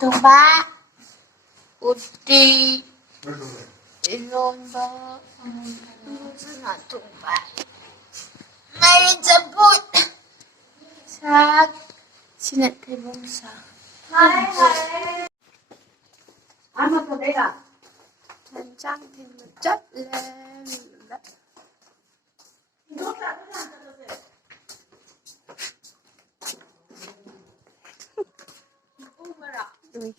Hwba, uti, ilonba, Hwba. May sabut. Sak, sinatibong sak. Ano to dega? Chanchang thì một chất lên đất. Ui.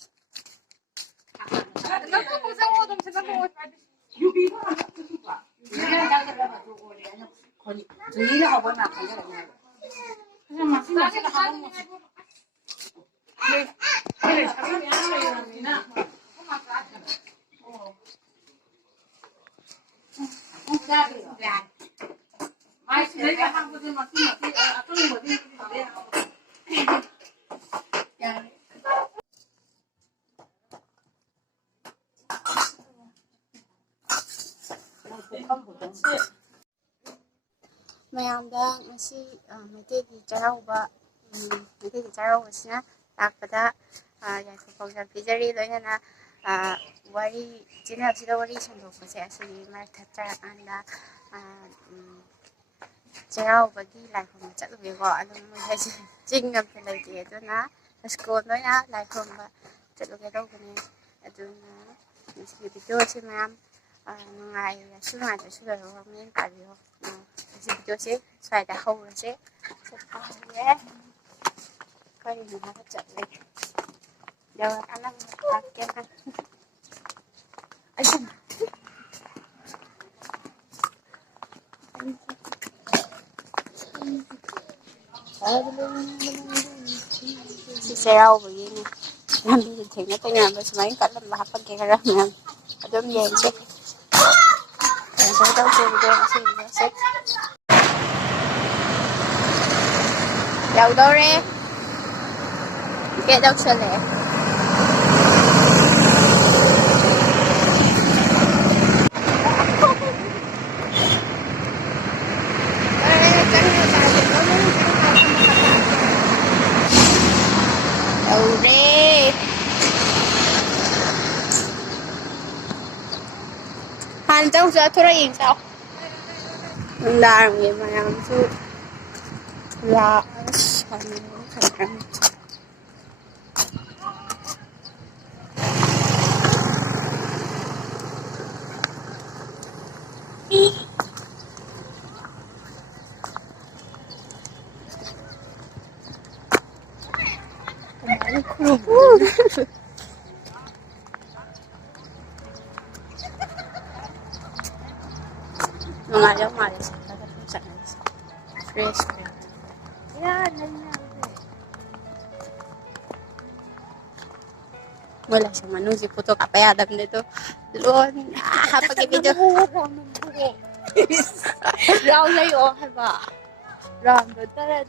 ꯃꯌꯥꯝꯗ ꯉꯁꯤ ꯃꯩꯇꯩꯒꯤ ꯆꯩꯔꯥꯎꯕ ꯃꯩꯇꯩꯒꯤ ꯆꯩꯔꯥꯎꯕꯁꯤꯅ ꯂꯥꯛꯄꯗ ꯌꯥꯏꯐ ꯄꯥꯎꯖꯦꯜ ꯄꯤꯖꯔꯤ ꯂꯣꯏꯅꯅ ꯋꯥꯔꯤ ꯆꯤꯟꯅꯕꯁꯤꯗ ꯋꯥꯔꯤ ꯁꯟꯗꯣꯛꯄꯁꯦ ꯑꯁꯤꯒꯤ ꯃꯔꯛ ꯊꯠꯆꯔꯀꯥꯟꯗ ꯆꯩꯔꯥꯎꯕꯒꯤ ꯂꯥꯏꯈꯨꯔꯨꯝꯕ ꯆꯠꯂꯨꯒꯦꯀꯣ ꯑꯗꯨꯝ ꯃꯣꯏꯁꯦ ꯆꯤꯡ ꯑꯝꯇ ꯂꯩꯇꯦ ꯑꯗꯨꯅ ꯏꯁꯀꯣꯟꯗ ꯑꯣꯏꯅ ꯂꯥꯏꯈꯨꯔꯨꯝꯕ ꯆꯠꯂꯨꯒꯦ ꯇꯧꯕꯅꯦ ꯑꯗꯨꯅ ꯉꯁꯤꯒꯤ ꯚꯤꯗꯤꯑꯣꯁꯦ ꯃꯌꯥꯝ ꯅꯨꯡꯉꯥꯏꯔꯁꯨ ꯅꯨꯡꯉꯥꯏꯇ꯭ꯔꯁꯨ ꯂꯣꯏꯔꯒ ꯃꯦꯟ ꯄꯥꯕꯤꯌꯣ ꯉꯁꯤ ꯚꯤꯗꯤꯑꯣꯁꯦ ꯁ꯭ꯋꯥꯏꯗ ꯍꯧꯔꯁꯦ ꯆꯠꯄ ꯍꯧꯔꯦ ꯀꯔꯤꯅꯣ ꯍꯥꯏꯕ ꯆꯠꯂꯦ ꯌꯧꯔꯀꯥꯟꯗ ꯂꯥꯛꯀꯦ ꯁꯤ ꯆꯩꯔꯥꯎꯕꯒꯤꯅꯦ ꯂꯝꯕꯤꯗ ꯊꯦꯡꯅ ꯊꯦꯡꯅꯕ ꯁꯨꯃꯥꯏꯅ ꯀꯠꯂꯝꯕ ꯍꯥꯞꯄꯛꯀꯦ ꯈꯔ ꯃꯌꯥꯝ ꯑꯗꯨꯝ ꯌꯦꯡꯁꯦ ꯑꯦꯟꯖꯣꯏ ꯇꯧꯁꯦ ꯚꯤꯗꯤꯑꯣꯁꯦ ꯌꯧꯗꯧꯔꯦ ꯒꯦꯠ ꯌꯧꯁꯜꯂꯛꯑꯦ ꯍꯥꯟꯅ ꯆꯪꯁꯨ ꯊꯣꯔꯛ ꯌꯦꯡ ꯆꯥꯎ ꯅꯨꯡꯗꯥꯡꯒꯤ ꯃꯌꯥꯝꯁꯨ nungayang malas talaga sa kanila. Fresh. Yan, wala siyang manusi puto kapayadam nito. Loon, pag-ibidyo. Raw na yun, Hwba. Raw, tara.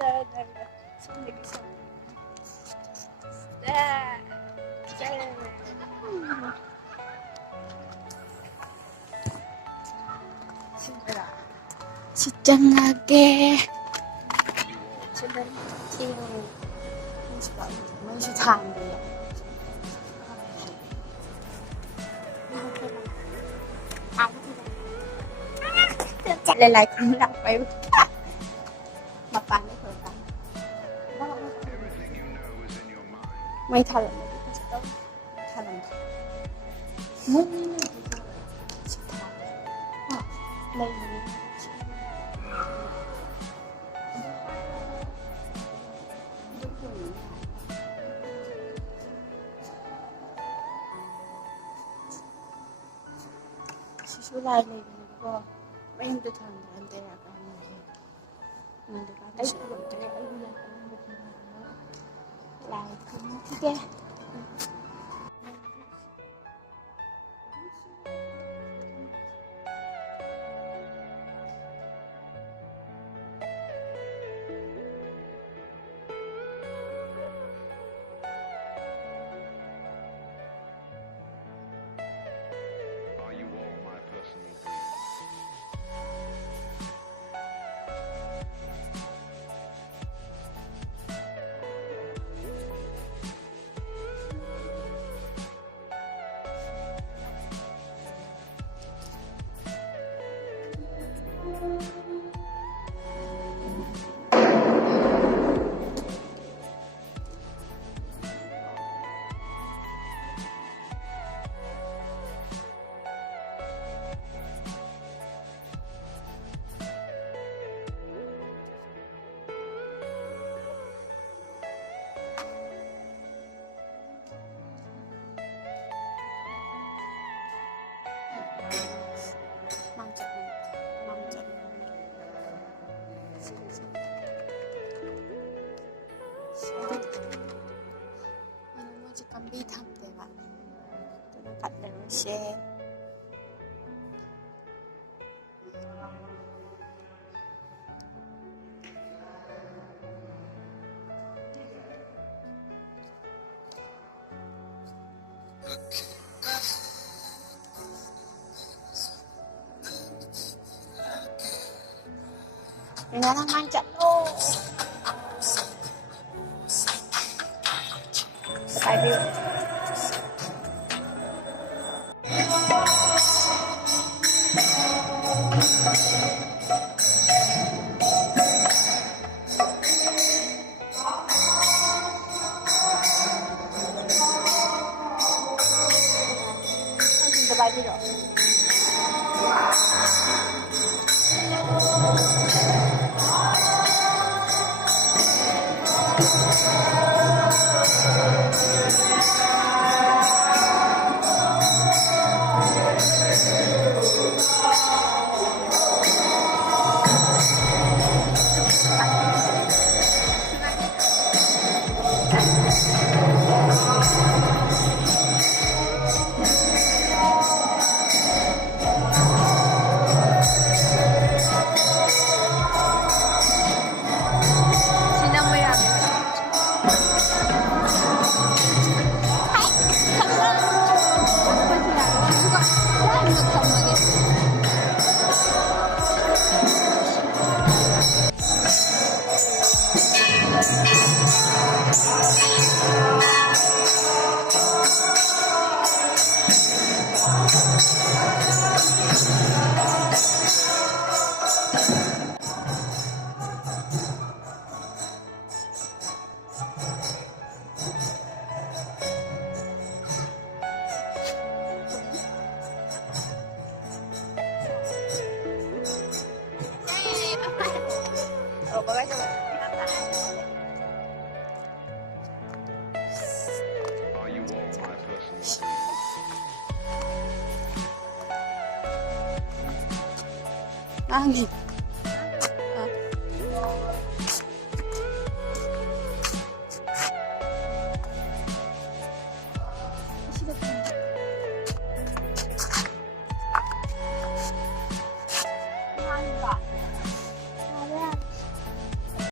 시장하게 lại cũng đọc phải mà bạn ấy thường tắm mấy thằng là mấy cái gì đó thằng này đây số like này có mấy em tôi thằng anh tên là con này mình được ăn số lượng cho ấy lại cũng thích Đi thăm về bạn tôi đang cắt để nó xe người ta đang mang trận luôn Sajibu baju dong. Angin.